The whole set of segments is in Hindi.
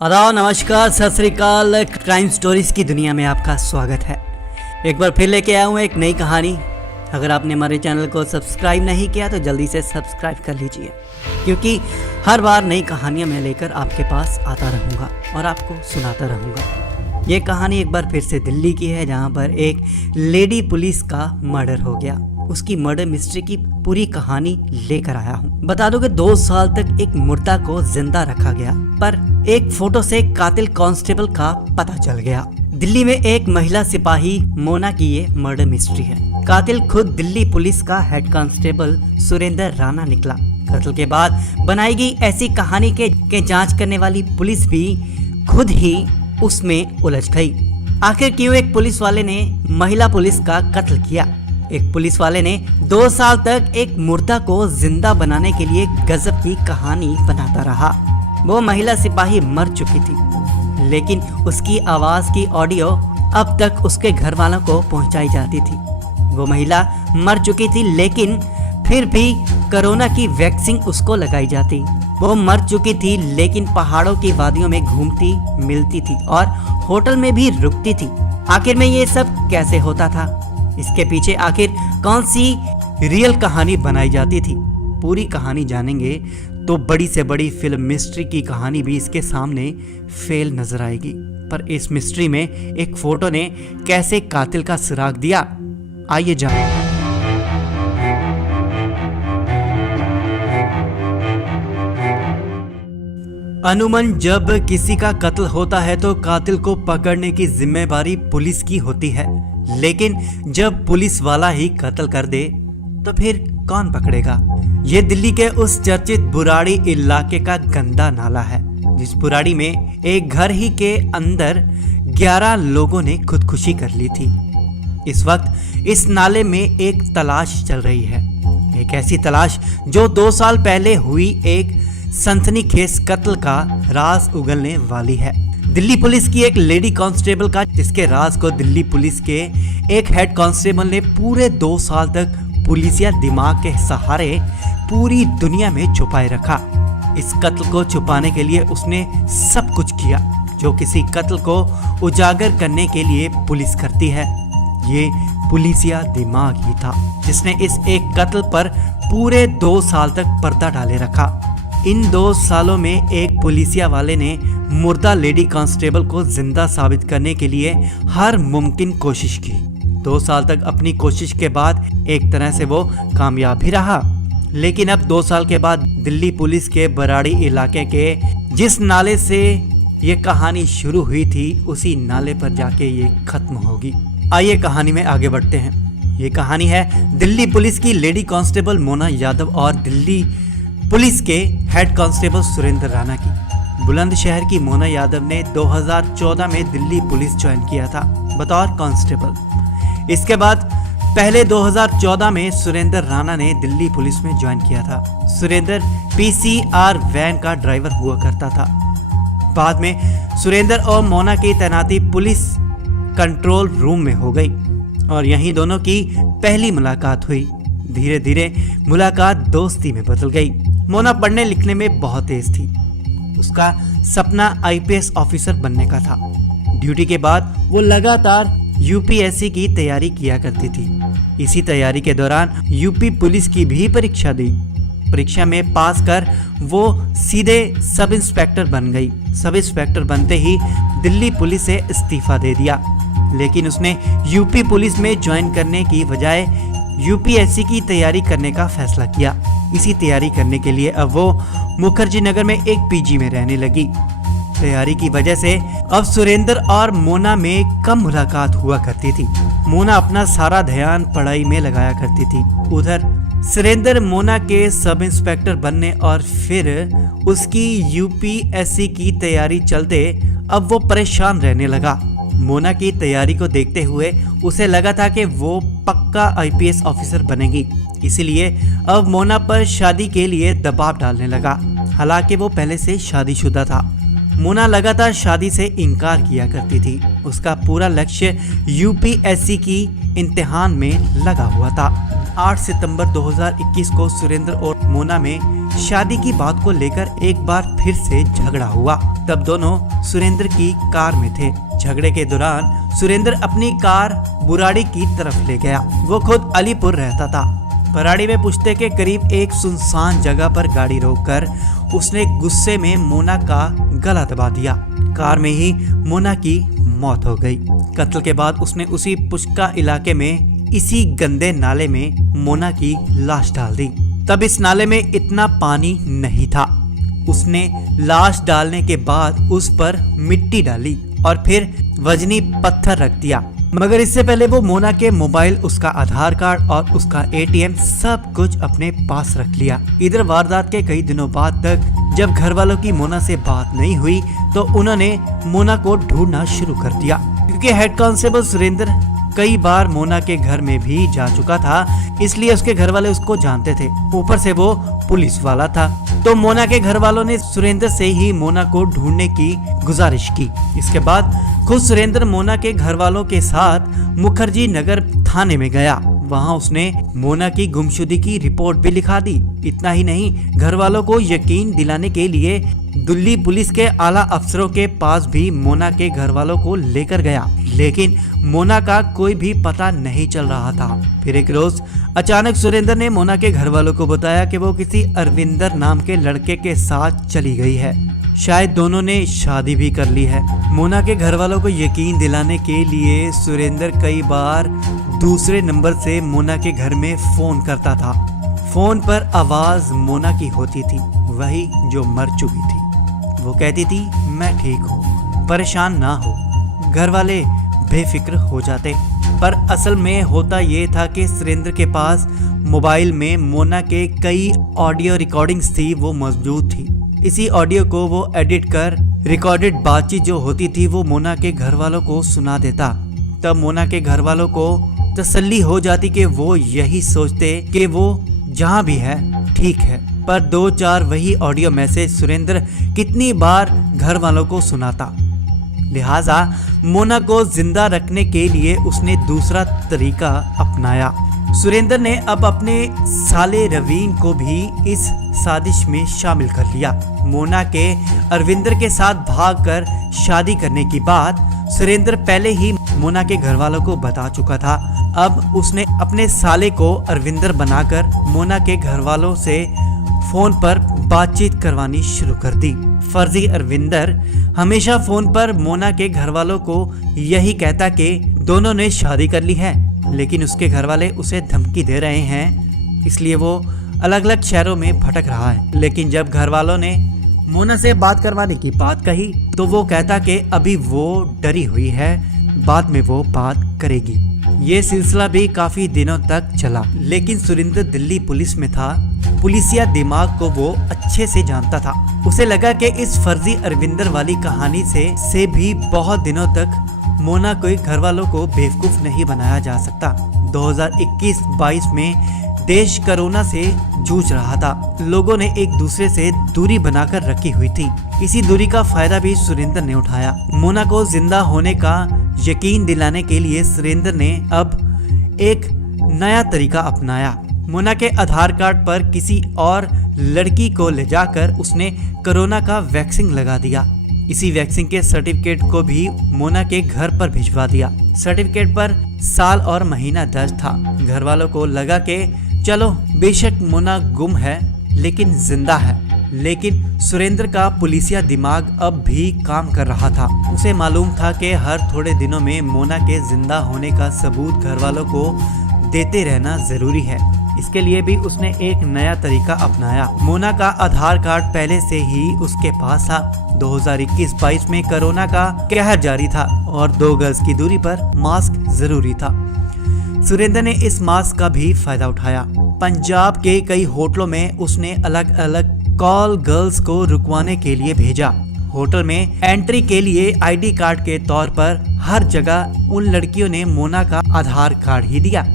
आदाब, नमस्कार, सत श्री अकाल। क्राइम स्टोरीज की दुनिया में आपका स्वागत है। एक बार फिर लेके आया हूँ एक नई कहानी। अगर आपने हमारे चैनल को सब्सक्राइब नहीं किया तो जल्दी से सब्सक्राइब कर लीजिए, क्योंकि हर बार नई कहानियाँ मैं लेकर आपके पास आता रहूँगा और आपको सुनाता रहूँगा। ये कहानी एक बार फिर से दिल्ली की है, जहाँ पर एक लेडी पुलिस का मर्डर हो गया। उसकी मर्डर मिस्ट्री की पूरी कहानी लेकर आया हूँ। बता दो कि 2 साल तक एक मुर्दा को जिंदा रखा गया, पर एक फोटो से कातिल कांस्टेबल का पता चल गया। दिल्ली में एक महिला सिपाही मोना की ये मर्डर मिस्ट्री है। कातिल खुद दिल्ली पुलिस का हेड कांस्टेबल सुरेंद्र राणा निकला। कत्ल के बाद बनाई गई ऐसी कहानी के जांच करने वाली पुलिस भी खुद ही उसमें उलझ गई। आखिर क्यों एक पुलिस वाले ने महिला पुलिस का कत्ल किया? एक पुलिस वाले ने 2 साल तक एक मुर्दा को जिंदा बनाने के लिए गजब की कहानी बनाता रहा। वो महिला सिपाही मर चुकी थी, लेकिन उसकी आवाज की ऑडियो अब तक उसके घर वालों को पहुंचाई जाती थी। वो महिला मर चुकी थी, लेकिन फिर भी कोरोना की वैक्सीन उसको लगाई जाती। वो मर चुकी थी, लेकिन पहाड़ों की वादियों में घूमती मिलती थी और होटल में भी रुकती थी। आखिर में ये सब कैसे होता था? इसके पीछे आखिर कौन सी रियल कहानी बनाई जाती थी? पूरी कहानी जानेंगे तो बड़ी से बड़ी फिल्म मिस्ट्री की कहानी भी इसके सामने फेल नजर आएगी। पर इस मिस्ट्री में एक फोटो ने कैसे कातिल का सुराग दिया, आइए जानें। अमूमन जब किसी का कत्ल होता है तो कातिल को पकड़ने की जिम्मेदारी पुलिस की होती है, लेकिन जब पुलिस वाला ही कत्ल कर दे तो फिर कौन पकड़ेगा? ये दिल्ली के उस चर्चित बुराड़ी इलाके का गंदा नाला है, जिस बुराड़ी में एक घर ही के अंदर 11 लोगों ने खुदकुशी कर ली थी। इस वक्त इस नाले में एक तलाश चल रही है, एक ऐसी तलाश जो 2 साल पहले हुई एक सनसनीखेज कत्ल का राज उगलने वाली है। दिल्ली पुलिस की एक लेडी कांस्टेबल का, जिसके राज को दिल्ली पुलिस के एक हेड कांस्टेबल ने पूरे 2 साल तक पुलिसिया दिमाग के सहारे पूरी दुनिया में छुपाए रखा। इस कत्ल को छुपाने के लिए उसने सब कुछ किया जो किसी कत्ल को उजागर करने के लिए पुलिस करती है। ये पुलिसिया दिमाग ही था जिसने इस एक कत्ल पर पूरे 2 साल तक पर्दा डाले रखा। इन 2 सालों में एक पुलिसिया वाले ने मुर्दा लेडी कांस्टेबल को जिंदा साबित करने के लिए हर मुमकिन कोशिश की। 2 साल तक अपनी कोशिश के बाद एक तरह से वो कामयाब भी रहा, लेकिन अब 2 साल के बाद दिल्ली पुलिस के बराड़ी इलाके के जिस नाले से ये कहानी शुरू हुई थी, उसी नाले पर जाके ये खत्म होगी। आइए कहानी में आगे बढ़ते हैं। ये कहानी है दिल्ली पुलिस की लेडी कांस्टेबल मोना यादव और दिल्ली पुलिस के हेड कांस्टेबल सुरेंद्र राणा की। बुलंदशहर की मोना यादव ने 2014 में दिल्ली पुलिस ज्वाइन किया था बतौर कांस्टेबल। इसके बाद पहले 2014 में सुरेंद्र राणा ने दिल्ली पुलिस में ज्वाइन किया था। सुरेंद्र पीसीआर वैन का ड्राइवर हुआ करता था। बाद में सुरेंद्र और मोना की तैनाती पुलिस कंट्रोल रूम में हो गई और यहीं दोनों की पहली मुलाकात हुई। धीरे धीरे मुलाकात दोस्ती में बदल गई। मोना पढ़ने लिखने में बहुत तेज थी। उसका सपना आईपीएस ऑफिसर बनने का था। ड्यूटी के बाद वो लगातार यूपीएससी की तैयारी किया करती थी। इसी तैयारी के दौरान यूपी पुलिस की भी परीक्षा दी। परीक्षा में पास कर वो सीधे सब इंस्पेक्टर बन गई। सब इंस्पेक्टर बनते ही दिल्ली पुलिस से इस्तीफा दे दिया, लेकिन उसने यूपी पुलिस में ज्वाइन करने की बजाय यूपीएससी की तैयारी करने का फैसला किया। इसी तैयारी करने के लिए अब वो मुखर्जी नगर में एक पीजी में रहने लगी। तैयारी की वजह से अब सुरेंद्र और मोना में कम मुलाकात हुआ करती थी। मोना अपना सारा ध्यान पढ़ाई में लगाया करती थी। उधर सुरेंद्र मोना के सब इंस्पेक्टर बनने और फिर उसकी यूपीएससी की तैयारी चलते अब वो परेशान रहने लगा। मोना की तैयारी को देखते हुए उसे लगा था कि वो पक्का आईपीएस ऑफिसर बनेगी, इसीलिए अब मोना पर शादी के लिए दबाव डालने लगा। हालांकि वो पहले से शादीशुदा था। मोना लगातार शादी से इनकार किया करती थी। उसका पूरा लक्ष्य यूपीएससी की इम्तिहान में लगा हुआ था। 8 सितंबर 2021 को सुरेंद्र और मोना में शादी की बात को लेकर एक बार फिर से झगड़ा हुआ। तब दोनों सुरेंद्र की कार में थे। झगड़े के दौरान सुरेंद्र अपनी कार बुराड़ी की तरफ ले गया। वो खुद अलीपुर रहता था। बुराड़ी में पुश्ते के करीब एक सुनसान जगह पर गाड़ी रोककर उसने गुस्से में मोना का गला दबा दिया। कार में ही मोना की मौत हो गई। कत्ल के बाद उसने उसी पुष्का इलाके में इसी गंदे नाले में मोना की लाश डाल दी। तब इस नाले में इतना पानी नहीं था। उसने लाश डालने के बाद उस पर मिट्टी डाली और फिर वजनी पत्थर रख दिया। मगर इससे पहले वो मोना के मोबाइल, उसका आधार कार्ड और उसका एटीएम सब कुछ अपने पास रख लिया। इधर वारदात के कई दिनों बाद तक जब घर वालों की मोना से बात नहीं हुई तो उन्होंने मोना को ढूंढना शुरू कर दिया, क्योंकि हेड कांस्टेबल सुरेंद्र कई बार मोना के घर में भी जा चुका था, इसलिए उसके घर वाले उसको जानते थे। ऊपर से वो पुलिस वाला था, तो मोना के घर वालों ने सुरेंद्र से ही मोना को ढूंढने की गुजारिश की। इसके बाद खुद सुरेंद्र मोना के घर वालों के साथ मुखर्जी नगर थाने में गया। वहां उसने मोना की गुमशुदगी की रिपोर्ट भी लिखा दी। इतना ही नहीं, घर वालों को यकीन दिलाने के लिए दिल्ली पुलिस के आला अफसरों के पास भी मोना के घर वालों को लेकर गया, लेकिन मोना का कोई भी पता नहीं चल रहा था। फिर एक रोज अचानक सुरेंद्र ने मोना के घर वालों को बताया कि वो किसी अरविंदर नाम के लड़के के साथ चली गई है। शायद दोनों ने शादी भी कर ली है। मोना के घर वालों को यकीन दिलाने के लिए सुरेंद्र कई बार दूसरे नंबर से मोना के घर में फोन करता था। फोन पर आवाज मोना की होती थी, वही जो मर चुकी थी। वो कहती थी, मैं ठीक हूँ, परेशान ना हो। घर वाले बेफिक्र हो जाते। पर असल में होता ये था कि सुरेंद्र के पास मोबाइल में मोना के कई ऑडियो रिकॉर्डिंग्स थी, वो मौजूद थी। इसी ऑडियो को वो एडिट कर रिकॉर्डेड बातचीत जो होती थी वो मोना के घर वालों को सुना देता। तब मोना के घर वालों को तसल्ली हो जाती कि वो यही सोचते कि वो जहाँ भी है ठीक है। पर 2-4 वही ऑडियो मैसेज सुरेंद्र कितनी बार घर वालों को सुनाता। लिहाजा मोना को जिंदा रखने के लिए उसने दूसरा तरीका अपनाया। सुरेंद्र ने अब अपने साले रवीन को भी इस साजिश में शामिल कर लिया। मोना के अरविंदर के साथ भागकर शादी करने की बात सुरेंद्र पहले ही मोना के घर वालों को बता चुका था। अब उसने अपने साले को अरविंदर बनाकर मोना के घर वालों से फोन पर बातचीत करवानी शुरू कर दी। फर्जी अरविंदर हमेशा फोन पर मोना के घर वालों को यही कहता कि दोनों ने शादी कर ली है, लेकिन उसके घर वाले उसे धमकी दे रहे हैं, इसलिए वो अलग अलग शहरों में भटक रहा है। लेकिन जब घर वालों ने मोना से बात करवाने की बात कही तो वो कहता कि अभी वो डरी हुई है, बाद में वो बात करेगी। ये सिलसिला भी काफी दिनों तक चला, लेकिन सुरेंद्र दिल्ली पुलिस में था। पुलिसिया दिमाग को वो अच्छे से जानता था। उसे लगा कि इस फर्जी अरविंदर वाली कहानी से भी बहुत दिनों तक मोना के घर वालों को बेवकूफ नहीं बनाया जा सकता। 2021-22 में देश कोरोना से जूझ रहा था। लोगों ने एक दूसरे से दूरी बनाकर रखी हुई थी। इसी दूरी का फायदा भी सुरेंद्र ने उठाया। मोना को जिंदा होने का यकीन दिलाने के लिए सुरेंद्र ने अब एक नया तरीका अपनाया। मोना के आधार कार्ड पर किसी और लड़की को ले जाकर उसने कोरोना का वैक्सीन लगा दिया। इसी वैक्सीन के सर्टिफिकेट को भी मोना के घर पर भिजवा दिया। सर्टिफिकेट पर साल और महीना दर्ज था। घर वालों को लगा कि चलो बेशक मोना गुम है लेकिन जिंदा है। लेकिन सुरेंद्र का पुलिसिया दिमाग अब भी काम कर रहा था। उसे मालूम था कि हर थोड़े दिनों में मोना के जिंदा होने का सबूत घर वालों को देते रहना जरूरी है। इसके लिए भी उसने एक नया तरीका अपनाया। मोना का आधार कार्ड पहले से ही उसके पास था। 2021-22 में कोरोना का कहर जारी था और 2 गज की दूरी पर मास्क जरूरी था। सुरेंद्र ने इस मास्क का भी फायदा उठाया। पंजाब के कई होटलों में उसने अलग अलग कॉल गर्ल्स को रुकवाने के लिए भेजा। होटल में एंट्री के लिए आईडी कार्ड के तौर पर हर जगह उन लड़कियों ने मोना का आधार कार्ड ही दिया।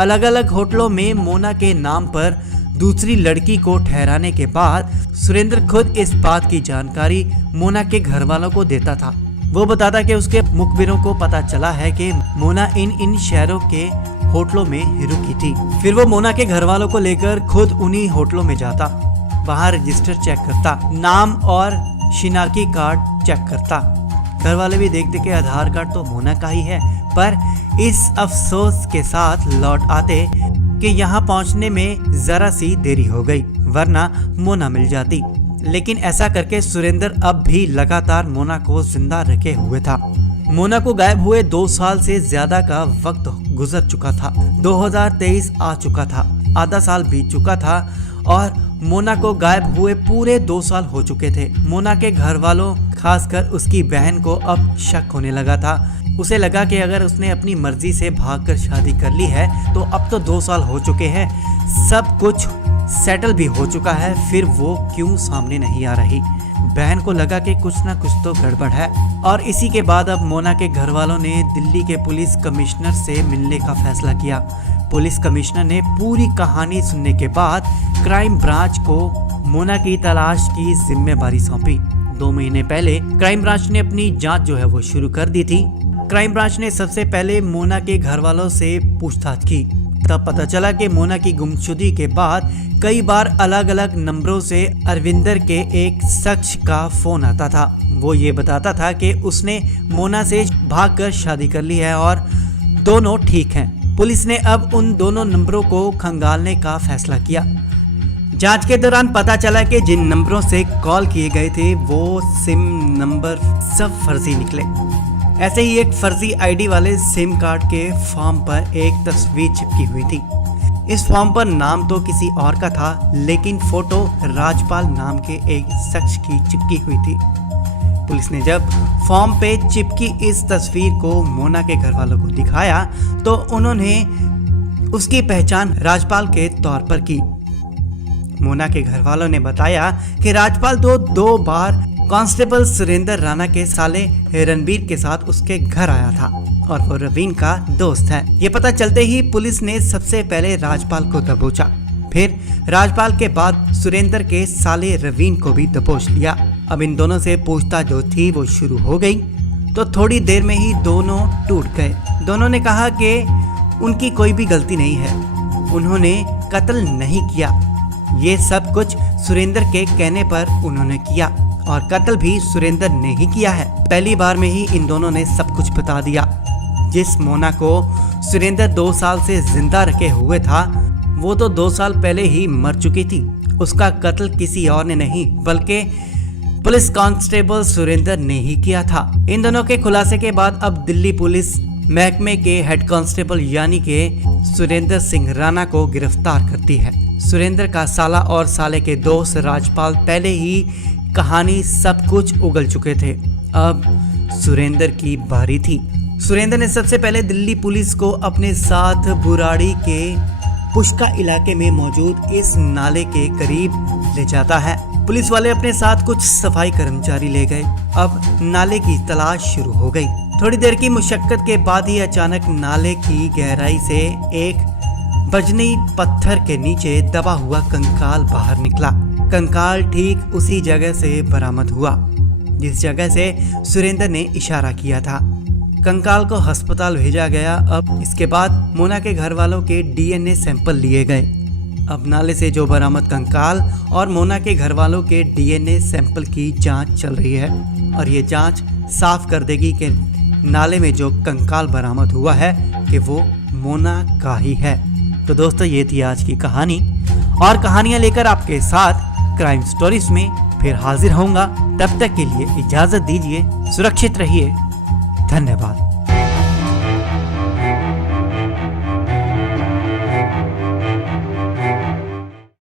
अलग अलग होटलों में मोना के नाम पर दूसरी लड़की को ठहराने के बाद सुरेंद्र खुद इस बात की जानकारी मोना के घर वालों को देता था। वो बताता कि उसके मुखबिरों को पता चला है कि मोना इन शहरों के होटलों में रुकी थी। फिर वो मोना के घर वालों को लेकर खुद उन्हीं होटलों में जाता। वहाँ रजिस्टर चेक करता, नाम और शिनाख्ती कार्ड चेक करता। घर वाले भी देखते कि आधार कार्ड तो मोना का ही है, पर इस अफसोस के साथ लौट आते कि यहाँ पहुँचने में जरा सी देरी हो गई, वरना मोना मिल जाती। लेकिन ऐसा करके सुरेंद्र अब भी लगातार मोना को जिंदा रखे हुए था। मोना को गायब हुए 2 साल से ज्यादा का वक्त गुजर चुका था। 2023 आ चुका था, आधा साल बीत चुका था और मोना को गायब हुए पूरे 2 साल हो चुके थे। मोना के घर वालों, खासकर उसकी बहन को अब शक होने लगा था। उसे लगा कि अगर उसने अपनी मर्जी से भागकर शादी कर ली है तो अब तो 2 साल हो चुके हैं, सब कुछ सेटल भी हो चुका है, फिर वो क्यों सामने नहीं आ रही। बहन को लगा कि कुछ ना कुछ तो गड़बड़ है और इसी के बाद अब मोना के घर वालों ने दिल्ली के पुलिस कमिश्नर से मिलने का फैसला किया। पुलिस कमिश्नर ने पूरी कहानी सुनने के बाद क्राइम ब्रांच को मोना की तलाश की जिम्मेदारी सौंपी। 2 महीने पहले क्राइम ब्रांच ने अपनी जांच जो है वो शुरू कर दी थी। क्राइम ब्रांच ने सबसे पहले मोना के घर वालों से पूछताछ की। तब पता चला कि मोना की गुमशुदगी के बाद कई बार अलग अलग नंबरों से अरविंदर के एक शख्स का फोन आता था। वो ये बताता था कि उसने मोना से भागकर शादी कर ली है और दोनों ठीक हैं। पुलिस ने अब उन दोनों नंबरों को खंगालने का फैसला किया। जांच के दौरान पता चला कि जिन नंबरों से कॉल किए गए थे वो सिम नंबर सब फर्जी निकले। ऐसे ही एक फर्जी आईडी वाले सिम कार्ड के फॉर्म पर एक तस्वीर चिपकी हुई थी। इस फॉर्म पर नाम तो किसी और का था, लेकिन फोटो राजपाल नाम के एक शख्स की चिपकी हुई थी। पुलिस ने जब फॉर्म पे चिपकी इस तस्वीर को मोना के घर वालों को दिखाया तो उन्होंने उसकी पहचान राजपाल के तौर पर की। मोना के घर वालों ने बताया कि राजपाल 2 बार कांस्टेबल सुरेंद्र राणा के साले रणबीर के साथ उसके घर आया था और वो रवीन का दोस्त है। ये पता चलते ही पुलिस ने सबसे पहले राजपाल को दबोचा, फिर राजपाल के बाद सुरेंद्र के साले रवीन को भी दबोच लिया। अब इन दोनों से पूछताछ जो थी वो शुरू हो गई तो थोड़ी देर में ही दोनों टूट गए। दोनों ने कहा कि उनकी कोई भी गलती नहीं है, उन्होंने कत्ल नहीं किया, ये सब कुछ सुरेंद्र के कहने पर उन्होंने किया और कत्ल भी सुरेंद्र ने ही किया है। पहली बार में ही इन दोनों ने सब कुछ बता दिया। जिस मोना को सुरेंद्र 2 साल से जिंदा रखे हुए था वो तो 2 साल पहले ही मर चुकी थी। उसका कत्ल किसी और ने नहीं बल्कि पुलिस कांस्टेबल सुरेंद्र ने ही किया था। इन दोनों के खुलासे के बाद अब दिल्ली पुलिस महकमे के हेड कांस्टेबल यानी के सुरेंद्र सिंह राणा को गिरफ्तार करती है। सुरेंद्र का साला और साले के दोस्त राजपाल पहले ही कहानी सब कुछ उगल चुके थे। अब सुरेंद्र की बारी थी। सुरेंद्र ने सबसे पहले दिल्ली पुलिस को अपने साथ बुराड़ी के पुष्का इलाके में मौजूद इस नाले के करीब ले जाता है। पुलिस वाले अपने साथ कुछ सफाई कर्मचारी ले गए। अब नाले की तलाश शुरू हो गई। थोड़ी देर की मुशक्कत के बाद ही अचानक नाले की गहराई से एक बजनी पत्थर के नीचे दबा हुआ कंकाल बाहर निकला। कंकाल ठीक उसी जगह से बरामद हुआ जिस जगह से सुरेंद्र ने इशारा किया था। कंकाल को अस्पताल भेजा गया। अब इसके बाद मोना के घर वालों के डीएनए सैंपल लिए गए। अब नाले से जो बरामद कंकाल और मोना के घर वालों के डीएनए सैंपल की जांच चल रही है और ये जांच साफ कर देगी कि नाले में जो कंकाल बरामद हुआ है कि वो मोना का ही है। तो दोस्तों ये थी आज की कहानी और कहानियां लेकर आपके साथ क्राइम स्टोरीज में फिर हाजिर होऊंगा। तब तक के लिए इजाजत दीजिए, सुरक्षित रहिए, धन्यवाद।